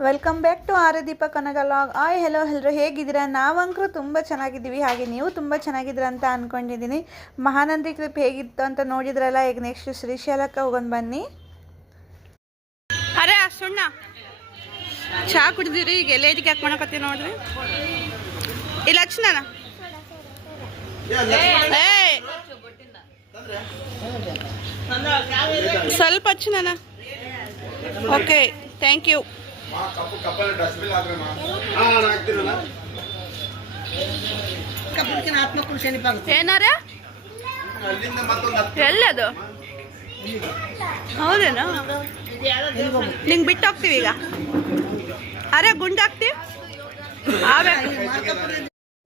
Welcome back to Aryadeepa ಕನಗ log. Hello ಎಲ್ಲರೂ ಹೇಗಿದ್ದೀರಾ? ನಾವಂಕರೂ ತುಂಬ ಚೆನ್ನಾಗಿದ್ದೀವಿ, ಹಾಗೆ ನೀವು ತುಂಬ ಚೆನ್ನಾಗಿದ್ದೀರಾ ಅಂತ ಅಂದ್ಕೊಂಡಿದ್ದೀನಿ. ಮಹಾನಂದಿ ಟ್ರಿಪ್ ಹೇಗಿತ್ತು ಅಂತ ನೋಡಿದ್ರಲ್ಲ. ಈಗ ನೆಕ್ಸ್ಟ್ ಶ್ರೀಶೈಲಕ್ಕೆ ಹೋಗೋಣ ಬನ್ನಿ. ಅರೆ ಸುಣ್ಣ ಚಹಾ ಕುಡಿದಿರಿ, ಈಗ ಎಲೆಜಿಗೆ ಹಾಕಿ ಮಾಡಕತ್ತೀವಿ ನೋಡ್ರಿ. ಇಲ್ಲ ಹಚ್ಚನ ಸ್ವಲ್ಪ ಹಚ್ಚನ. Okay, thank you. ಏನಾರ ಎಲ್ಲದು ಹೌದೇನು? ನಿಂಗೆ ಬಿಟ್ಟು ಹೋಗ್ತೀವಿ ಈಗ. ಅರೆ ಗುಂಡಾಗ್ತೀವಿ.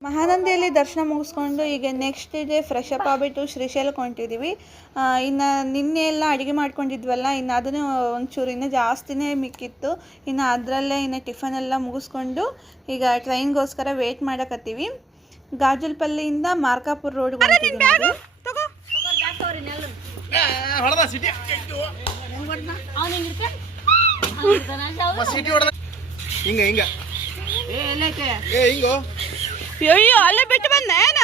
ಮಹಾನಂದಿಯಲ್ಲಿ ದರ್ಶನ ಮುಗಿಸ್ಕೊಂಡು ಈಗ ನೆಕ್ಸ್ಟ್ ಇದೆ ಫ್ರೆಶ್ ಅಪ್ ಆಗಿಬಿಟ್ಟು ಶ್ರೀಶೈಲಕ್ಕೆ ಹೊಂಟಿದ್ದೀವಿ. ಇನ್ನು ನಿನ್ನೆ ಎಲ್ಲ ಅಡುಗೆ ಮಾಡ್ಕೊಂಡಿದ್ವಲ್ಲ, ಇನ್ನು ಅದನ್ನು ಒಂಚೂರು ಇನ್ನೂ ಜಾಸ್ತಿನೇ ಮಿಕ್ಕಿತ್ತು. ಇನ್ನು ಅದರಲ್ಲೇ ಇನ್ನು ಟಿಫನ್ ಎಲ್ಲ ಮುಗಿಸ್ಕೊಂಡು ಈಗ ಟ್ರೈನ್ಗೋಸ್ಕರ ವೇಟ್ ಮಾಡಕತ್ತೀವಿ. ಗಾಜಲ್ಪಲ್ಲಿಯಿಂದ ಮಾರ್ಕಾಪುರ ರೋಡ್ಗೆ ಹೊಂಟಿದ್ದೀವಿ. ಅಯ್ಯೋ, ಅಲ್ಲೇ ಬಿಟ್ಟು ಬಂದ ಏನ?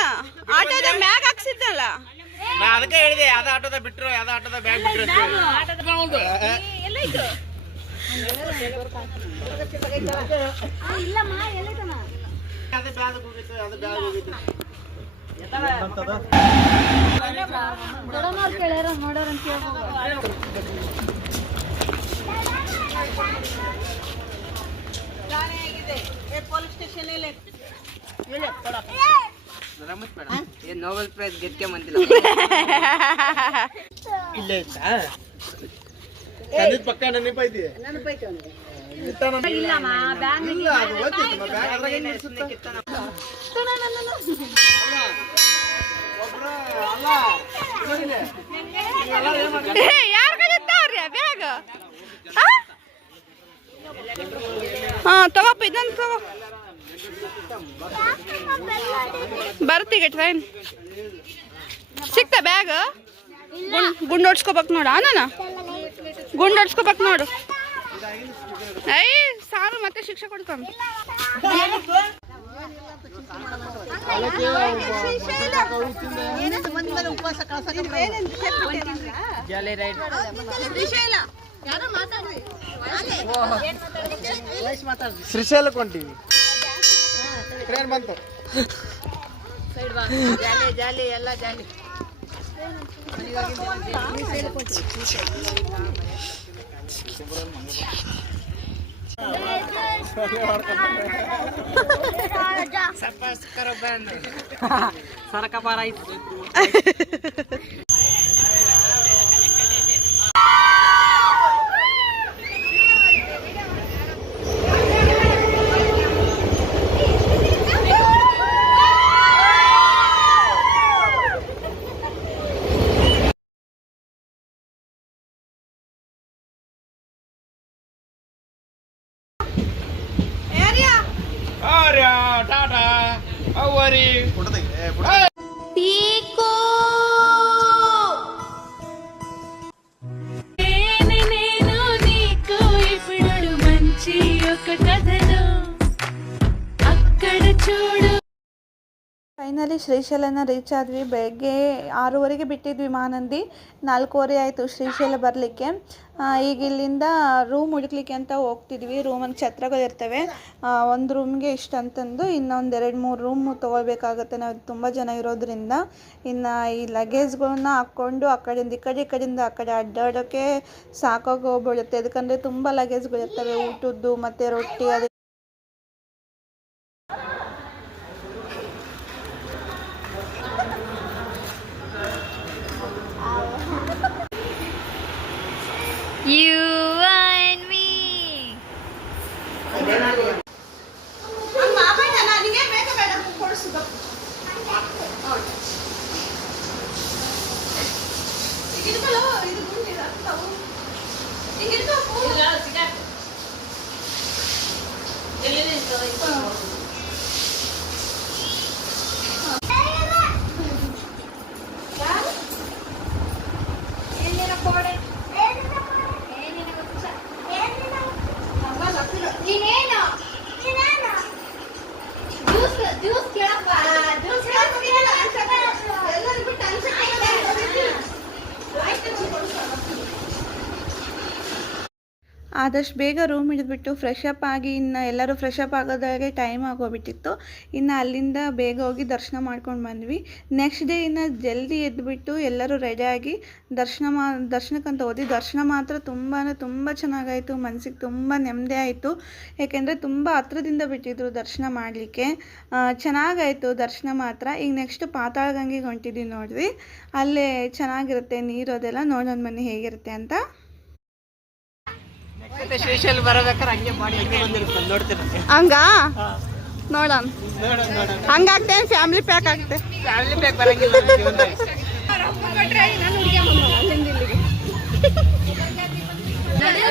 ಆಟೋದ ಮ್ಯಾಗ ಹಾಕ್ಸಿದ್ನಲ್ಲ, ನಾ ಅದಕ್ಕೆ ಹೇಳಿದೆ. ಯಾವ್ದು ಆಟೋದ ಬಿಟ್ರು, ಯಾವ್ದು ಆಟೋದ ಬ್ಯಾಗ್ ಬಿಟ್ರು. ಪೊಲೀಸ್ ಸ್ಟೇಷನ್ ನೋಬೆಲ್ ಪ್ರೈಸ್ ಗೆದ್ಕೆ ಬಂದಿಲ್ಲ. ಇಲ್ಲೇ ಪಕ್ಕ ನೆನಪೈತಿ. ಯಾರು ಕಲಿತಾವ್ರಿ ಬ್ಯಾಗ್? ಹಾ ತಗೋಪ್ಪ, ಇದನ್ನು ತಗೋ. ಬರ್ತೀಗ ಟ್ರೈನ್ ಸಿಕ್ತ ಬ್ಯಾಗ್? ಗುಂಡು ಹೊಡ್ಸ್ಕೋಬೇಕು ನೋಡು. ನಾನು ಗುಂಡು ಹೊಡ್ಸ್ಕೋಬೇಕು ನೋಡು. ಐ ಸಾರು ಮತ್ತೆ ಶಿಕ್ಷೆ ಕೊಡ್ತಾನೆ. ಶ್ರೀಶೈಲಕ್ಕೆ ಹೊಂಟೀವಿ. ಟ್ರೈನ್ ಬಂತು. ಜಾಲಿ ಎಲ್ಲ ಜಾಲಿ. ಸರಕ ಪಾರ ಆಯ್ತು. ಟಾಟಾ ಅವರಿ నేను నీకు ఇప్పుడు మంచి ఒక కథను అక్కడ చూడు. ಫೈನಲಿ ಶ್ರೀಶೈಲನ ರೀಚ್ ಆದ್ವಿ. ಬೆಳಗ್ಗೆ 6:30ಗೆ ಬಿಟ್ಟಿದ್ವಿ ಮಹಾನಂದಿ. 4:15 ಆಯಿತು ಶ್ರೀಶೈಲ ಬರಲಿಕ್ಕೆ. ಈಗ ಇಲ್ಲಿಂದ ರೂಮ್ ಹುಡುಕ್ಲಿಕ್ಕೆ ಅಂತ ಹೋಗ್ತಿದ್ವಿ. ರೂಮಲ್ಲಿ ಛತ್ರಗಳಿರ್ತವೆ. ಒಂದು ರೂಮ್ಗೆ ಇಷ್ಟು ಅಂತಂದು ಇನ್ನೊಂದು 2-3 ರೂಮ್ ತೊಗೊಳ್ಬೇಕಾಗತ್ತೆ ನಾವು ತುಂಬ ಜನ ಇರೋದ್ರಿಂದ. ಇನ್ನು ಈ ಲಗೇಜ್ಗಳನ್ನ ಹಾಕ್ಕೊಂಡು ಆ ಕಡೆಯಿಂದ ಈ ಕಡೆಯಿಂದ ಆ ಕಡೆ ಅಡ್ಡಾಡೋಕ್ಕೆ ಸಾಕಾಗಿ ಹೋಗ್ಬಿಡುತ್ತೆ. ಯಾಕಂದರೆ ತುಂಬ ಲಗೇಜ್ಗಳಿರ್ತವೆ, ಊಟದ್ದು ಮತ್ತು ರೊಟ್ಟಿ. ಅದು You and me. ನೀನು ಆದಷ್ಟು ಬೇಗ ರೂಮ್ ಹಿಡಿದ್ಬಿಟ್ಟು ಫ್ರೆಶ್ ಅಪ್ ಆಗಿ ಇನ್ನು ಎಲ್ಲರೂ ಫ್ರೆಶ್ ಅಪ್ ಆಗೋದಾಗೆ ಟೈಮ್ ಆಗೋಗ್ಬಿಟ್ಟಿತ್ತು. ಇನ್ನು ಅಲ್ಲಿಂದ ಬೇಗ ಹೋಗಿ ದರ್ಶನ ಮಾಡ್ಕೊಂಡು ಬಂದ್ವಿ. ನೆಕ್ಸ್ಟ್ ಡೇ ಇನ್ನು ಜಲ್ದಿ ಎದ್ದುಬಿಟ್ಟು ಎಲ್ಲರೂ ರೆಡಿಯಾಗಿ ದರ್ಶನಕ್ಕಂತ ಹೋದ್ವಿ. ದರ್ಶನ ಮಾತ್ರ ತುಂಬ ಚೆನ್ನಾಗಾಯಿತು. ಮನಸ್ಸಿಗೆ ತುಂಬ ನೆಮ್ಮದಿ ಆಯಿತು. ಯಾಕೆಂದರೆ ತುಂಬ ಹತ್ರದಿಂದ ಬಿಟ್ಟಿದ್ರು ದರ್ಶನ ಮಾಡಲಿಕ್ಕೆ. ಚೆನ್ನಾಗಾಯಿತು ದರ್ಶನ ಮಾತ್ರ. ಈಗ ನೆಕ್ಸ್ಟ್ ಪಾತಾಳ ಗಂಗೆಗೆ ಹೊಂಟಿದ್ದೀವಿ ನೋಡ್ರಿ. ಅಲ್ಲೇ ಚೆನ್ನಾಗಿರುತ್ತೆ ನೀರು ಅದೆಲ್ಲ. ನೋಡೋಣ ಬನ್ನಿ ಹೇಗಿರುತ್ತೆ ಅಂತ. ಶ್ರೀಶೈಲ ಬರಬೇಕಾದ್ರೆ ಹಂಗೆ ಮಾಡಿ ಹಂಗೆ ಬಂದಿರುತ್ತೆ ನೋಡ್ತಿರುತ್ತೆ. ಹಂಗ ನೋಡೋಣ ಹಂಗಾಗ್ತೆ ಫ್ಯಾಮಿಲಿ ಪ್ಯಾಕ್ ಆಗ್ತೆ. ಫ್ಯಾಮಿಲಿ ಪ್ಯಾಕ್ ಬರಂಗಿಲ್ಲ ಜೀವನದಾಗ.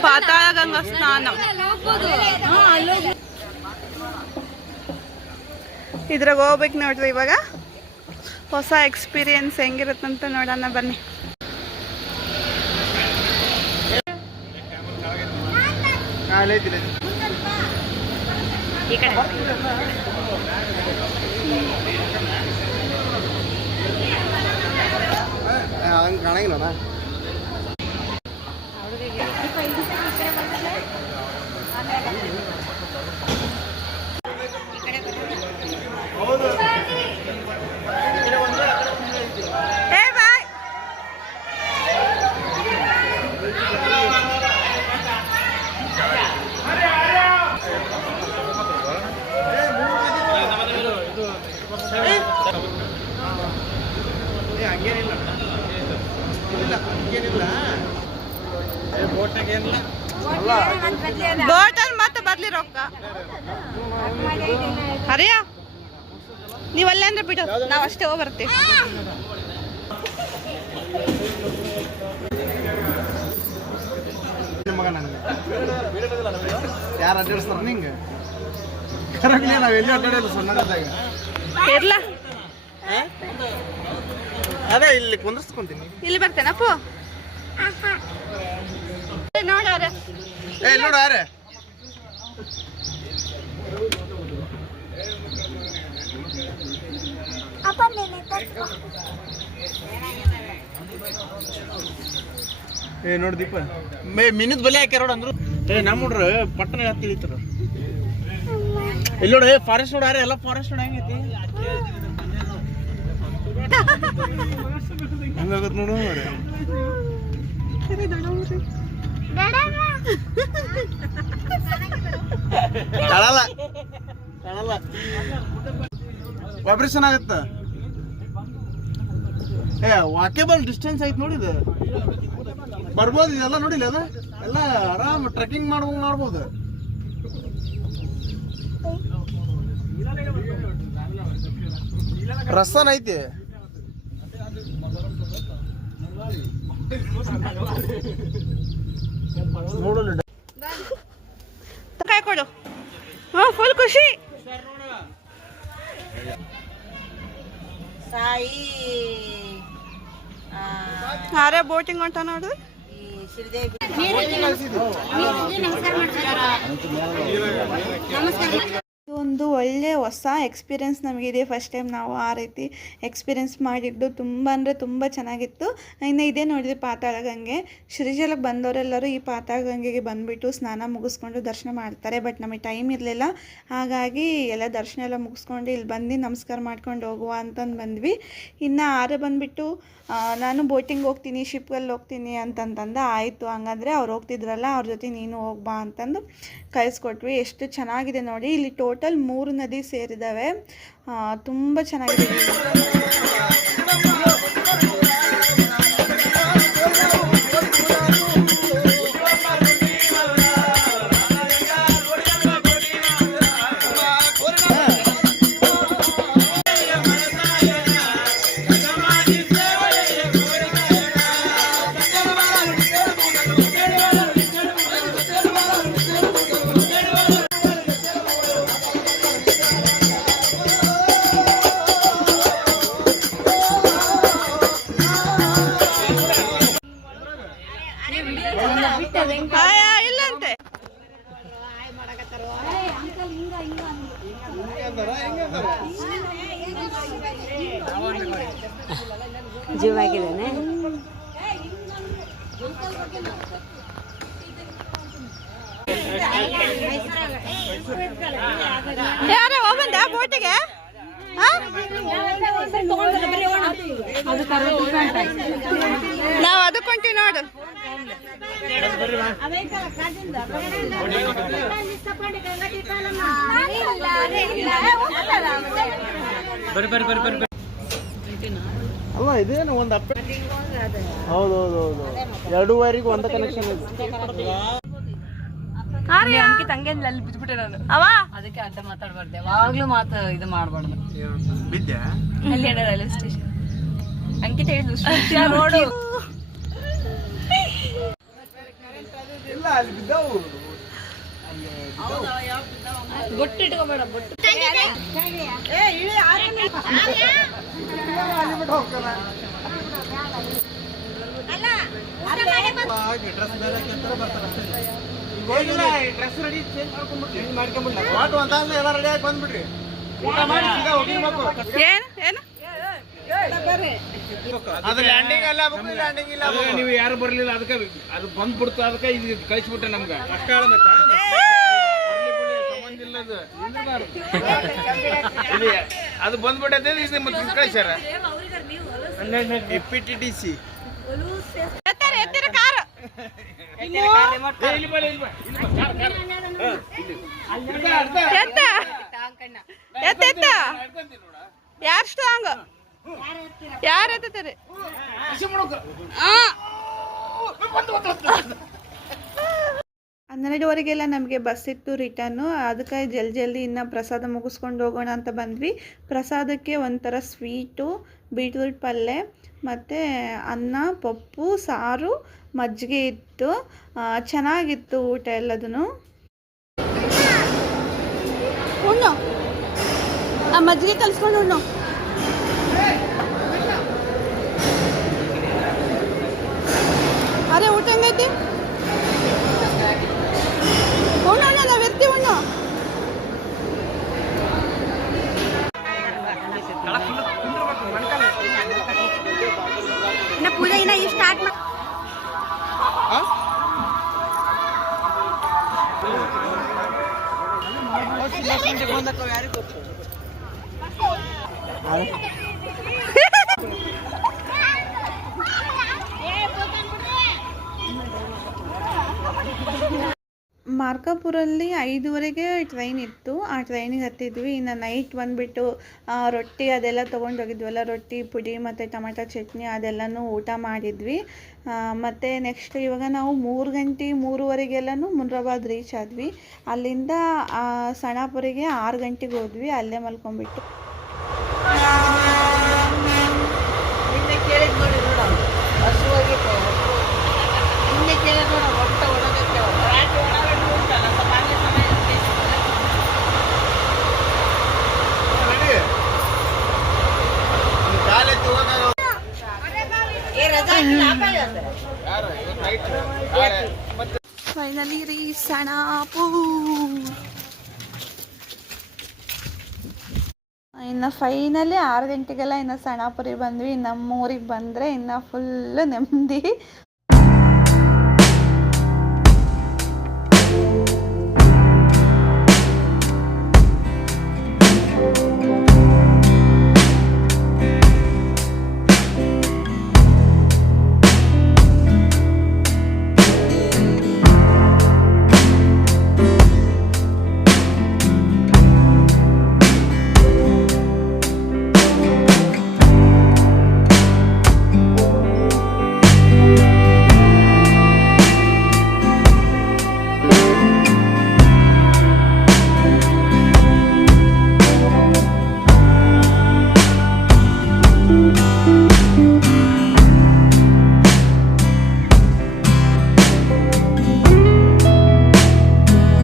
ಪಾತಾಳ ಗಂಗಾ ಸ್ನಾನ ಇದ್ರಾಗ ಹೋಗ್ಬೇಕು ನೋಡ್ರಿ. ಇವಾಗ ಹೊಸ ಎಕ್ಸ್ಪೀರಿಯನ್ಸ್ ಹೆಂಗಿರುತ್ತಂತ ನೋಡೋಣ ಬನ್ನಿ. ಕಾಣಂಗಿಲ್ಲ ಬೋಟಲ್ ಮತ್ತೆ ಬರ್ಲಿ ರೊಕ್ಕ ಹರಿಯ ನೀವಲ್ಲೇ ಅಂದ್ರೆ ಬಿಡು, ನಾವು ಅಷ್ಟೇ ಹೋಗಿ ಬರ್ತೀವಿ. ಯಾರು ಅಡ್ಡಾಡಿಸ್ತಾರ ನಿಂಗೆ ಕರೆಕ್ಟ್ಲಿ ನಾವ್ ಎಲ್ಲಿ ಅಡ್ಡಾಡಿಲ್ಲ ಸಣ್ಣದಾಗ ಇರ್ಲ ಅದೇ ಇಲ್ಲಿ ಕುಂದರ್ಸ್ಕೊಂತೀನಿ. ಇಲ್ಲಿ ಬರ್ತೇನಪ್ಪು ನೋಡವ್ರೆ. ಏ ನೋಡು ಯಾರೇ ಏ ನೋಡಿ ದೀಪ ಮಿನಿದ್ ಬಲೆ ಹಾಕ್ಯಾರ ನೋಡು ಅಂದ್ರು. ಏ ನಮ್ಮ ನೋಡ್ರ ಪಟ್ಟಣ ತಿಳಿತಾರ. ಇಲ್ಲಿ ನೋಡು ಫಾರೆಸ್ಟ್ ನೋಡ ಎಲ್ಲ ಫಾರೆಸ್ಟ್ ನೋಡ ಹೆಂಗೈತಿ ಹಂಗಾಗತ್ ನೋಡು. ಕಾಣಲ್ಲ ಕಾಣಲ್ಲ ವೈಬ್ರೇಷನ್ ಆಗತ್ತ. ಏ ವಾಕೇಬಲ್ ಡಿಸ್ಟೆನ್ಸ್ ಐತಿ ನೋಡಿದ ಬರ್ಬೋದು. ಇದೆಲ್ಲ ನೋಡಿಲ್ಲ ಅದ ಎಲ್ಲ ಆರಾಮ್ ಟ್ರೆಕ್ಕಿಂಗ್ ಮಾಡ್ಬೋದು. ರಸ್ತಾನ ಐತಿ. ನೋಡಲ್ಲ ಕಾಯಿ ಕೊಡು. ಹ್ಞೂ ಫುಲ್ ಖುಷಿ. ಯಾರೇ ಬೋಟಿಂಗ್ ಹೊಂಟ ನೋಡ್ರಿ. ಒಂದು ಒಳ್ಳೆ ಹೊಸ ಎಕ್ಸ್ಪೀರಿಯೆನ್ಸ್ ನಮಗಿದೆ. ಫಸ್ಟ್ ಟೈಮ್ ನಾವು ಆ ರೀತಿ ಎಕ್ಸ್ಪೀರಿಯೆನ್ಸ್ ಮಾಡಿದ್ದು. ತುಂಬ ಅಂದರೆ ತುಂಬ ಚೆನ್ನಾಗಿತ್ತು. ಇನ್ನು ಇದೇ ನೋಡಿದ್ವಿ ಪಾತಾಳ ಗಂಗೆ. ಶ್ರೀಶೈಲಕ್ಕೆ ಬಂದವರೆಲ್ಲರೂ ಈ ಪಾತಾಳ ಗಂಗೆಗೆ ಬಂದುಬಿಟ್ಟು ಸ್ನಾನ ಮುಗಿಸ್ಕೊಂಡು ದರ್ಶನ ಮಾಡ್ತಾರೆ. ಬಟ್ ನಮಗೆ ಟೈಮ್ ಇರಲಿಲ್ಲ. ಹಾಗಾಗಿ ಎಲ್ಲ ದರ್ಶನ ಎಲ್ಲ ಮುಗಿಸ್ಕೊಂಡು ಇಲ್ಲಿ ಬಂದು ನಮಸ್ಕಾರ ಮಾಡ್ಕೊಂಡು ಹೋಗುವ ಅಂತಂದು ಬಂದ್ವಿ. ಇನ್ನು ಆರೆ ಬಂದುಬಿಟ್ಟು ನಾನು ಬೋಟಿಂಗ್ ಹೋಗ್ತೀನಿ, ಶಿಪ್ಗಲ್ಲಿ ಹೋಗ್ತೀನಿ ಅಂತಂತಂದು. ಆಯಿತು ಹಂಗಂದರೆ ಅವ್ರು ಹೋಗ್ತಿದ್ರಲ್ಲ ಅವ್ರ ಜೊತೆ ನೀನು ಹೋಗ್ಬಾ ಅಂತಂದು ಕಳಿಸ್ಕೊಟ್ವಿ. ಎಷ್ಟು ಚೆನ್ನಾಗಿದೆ ನೋಡಿ. ಇಲ್ಲಿ ಟೋಟಲ್ 3 ನದಿ ಸೇರಿದ್ದಾವೆ. ತುಂಬ ಚೆನ್ನಾಗಿದೆ. ಇಲ್ಲಂತೆ ಜೀವಾಗಿದ್ದಾನೆ. ಯಾರೇ ಹೋಗಂದ ಬೋಟಿಗೆ ನಾವು ಅದಕ್ಕೆ ಹೊಂಟೀವಿ ನೋಡು. ಅಲ್ಲ ಇದೇನು ಒಂದು ಅಪ್ಪ. ಹೌದೌದೌದು 2 ಒಂದ ಕನೆಕ್ಷನ್ ಇದೆ. ಅಂಕಿತ ಹಂಗೇನಿಲ್ಲ, ಅಲ್ಲಿ ಬಿದ್ಬಿಟ್ಟೆ ನಾನು ಅದಕ್ಕೆ ಅಡ್ಡ ಮಾತಾಡ್ಬಾರ್ದು, ಯಾವಾಗ್ಲೂ ಇದು ಮಾಡ್ಬಾರ್ದು. ಬಿದ್ಯಾ ಅಲ್ಲಿ ರೈಲ್ವೆ ಸ್ಟೇಷನ್ ಅಂಕಿತ ಹೇಳಿದ್ರು ರೋಡು ಇಲ್ಲ ಅಲ್ಲಿ ಬಿದ್ದವು. ಬೊಟ್ಟು ಇಟ್ಕೋಬೇಡ, ಬೊಟ್ಟು ಡ್ರೆಸ್ ಬೇರೆ ಡ್ರೆಸ್ ರೆಡಿ ಚೇಂಜ್ ಮಾಡ್ಕೊಂಡ್ಬಿಡ್ಲಿ. ವಾಟು ಅಂತ ಎಲ್ಲ ರೆಡಿ ಆಗಿ ಬಂದ್ಬಿಡ್ರಿ. ಊಟ ಮಾಡಿ ಸೀದಾ ಹೋಗಿರ್ಬೇಕು. ಅದು ಲ್ಯಾಂಡಿಂಗ್ ಅಲ್ಲ, ಲ್ಯಾಂಡಿಂಗ್ ಇಲ್ಲ. ನೀವು ಯಾರು ಬರ್ಲಿಲ್ಲ, ಅದಕ್ಕೆ ಅದು ಬಂದ್ಬಿಡ್ತು, ಅದಕ್ಕೆ ಇದು ಕಳಿಸ್ಬಿಟ್ರೆ ನಮ್ಗೆ ಅಷ್ಟ ಸಂಬಂಧ ಇಲ್ಲ. ಅದು ಬಂದ್ಬಿಟ್ಟೆ ಇದು ಮತ್ತೆ ಕಳಿಸ್ಯಾರ. PTDC ಯಾರು ಸ್ಟ್ರಾಂಗ್ ಯಾರು ಎತ್ತಾರೆ? 12:30 ನಮಗೆ ಬಸ್ ಇತ್ತು ರಿಟರ್ನು. ಅದಕ್ಕೆ ಜಲ್ದಿ ಇನ್ನು ಪ್ರಸಾದ ಮುಗಿಸ್ಕೊಂಡು ಹೋಗೋಣ ಅಂತ ಬಂದ್ವಿ. ಪ್ರಸಾದಕ್ಕೆ ಒಂಥರ ಸ್ವೀಟು, ಬೀಟ್ರೂಟ್ ಪಲ್ಯ ಮತ್ತು ಅನ್ನ, ಪಪ್ಪು, ಸಾರು, ಮಜ್ಜಿಗೆ ಇತ್ತು. ಚೆನ್ನಾಗಿತ್ತು ಊಟ ಎಲ್ಲದೂ. ಉಣ್ಣು, ಆ ಮಜ್ಜಿಗೆ ಕಲಿಸ್ಕೊಂಡು ಉಣ್ಣು. ಅರೆ ಊಟ ಹೆಂಗೈತಿ? ಉಣ್ಣು ಉಣ್ಣು, ನಾವು ಇರ್ತೀವಿ ಉಣ್ಣು. ಇನ್ನು ಪೂಜೆ ಇನ್ನ ಈ ಸ್ಟಾರ್ಟ್ ಮಾಡಿ. ಮಾರ್ಕಾಪುರಲ್ಲಿ 5:30 ಟ್ರೈನ್ ಇತ್ತು. ಆ ಟ್ರೈನಿಗೆ ಹತ್ತಿದ್ವಿ. ಇನ್ನು ನೈಟ್ ಬಂದುಬಿಟ್ಟು ರೊಟ್ಟಿ ಅದೆಲ್ಲ ತೊಗೊಂಡೋಗಿದ್ವಲ್ಲ, ರೊಟ್ಟಿ ಪುಡಿ ಮತ್ತು ಟೊಮೆಟೊ ಚಟ್ನಿ ಅದೆಲ್ಲನೂ ಊಟ ಮಾಡಿದ್ವಿ. ಮತ್ತು ನೆಕ್ಸ್ಟ್ ಇವಾಗ ನಾವು 3 ಗಂಟೆ 3:15 ಮುನ್ರಾಬಾದ್ ರೀಚ್ ಆದ್ವಿ. ಅಲ್ಲಿಂದ ಸಣಾಪುರಿಗೆ 6 ಗಂಟೆಗೆ ಹೋದ್ವಿ. ಅಲ್ಲೇ ಮಲ್ಕೊಂಡ್ಬಿಟ್ಟು ಫೈನಲಿ ರೀ ಸಣಾಪುರ್. ಇನ್ನು ಫೈನಲಿ 6 ಗಂಟೆಗೆಲ್ಲ ಇನ್ನು ಸಣಾಪುರಿಗೆ ಬಂದ್ವಿ. ನಮ್ಮ ಊರಿಗೆ ಬಂದರೆ ಇನ್ನು ಫುಲ್ಲು ನೆಮ್ಮದಿ.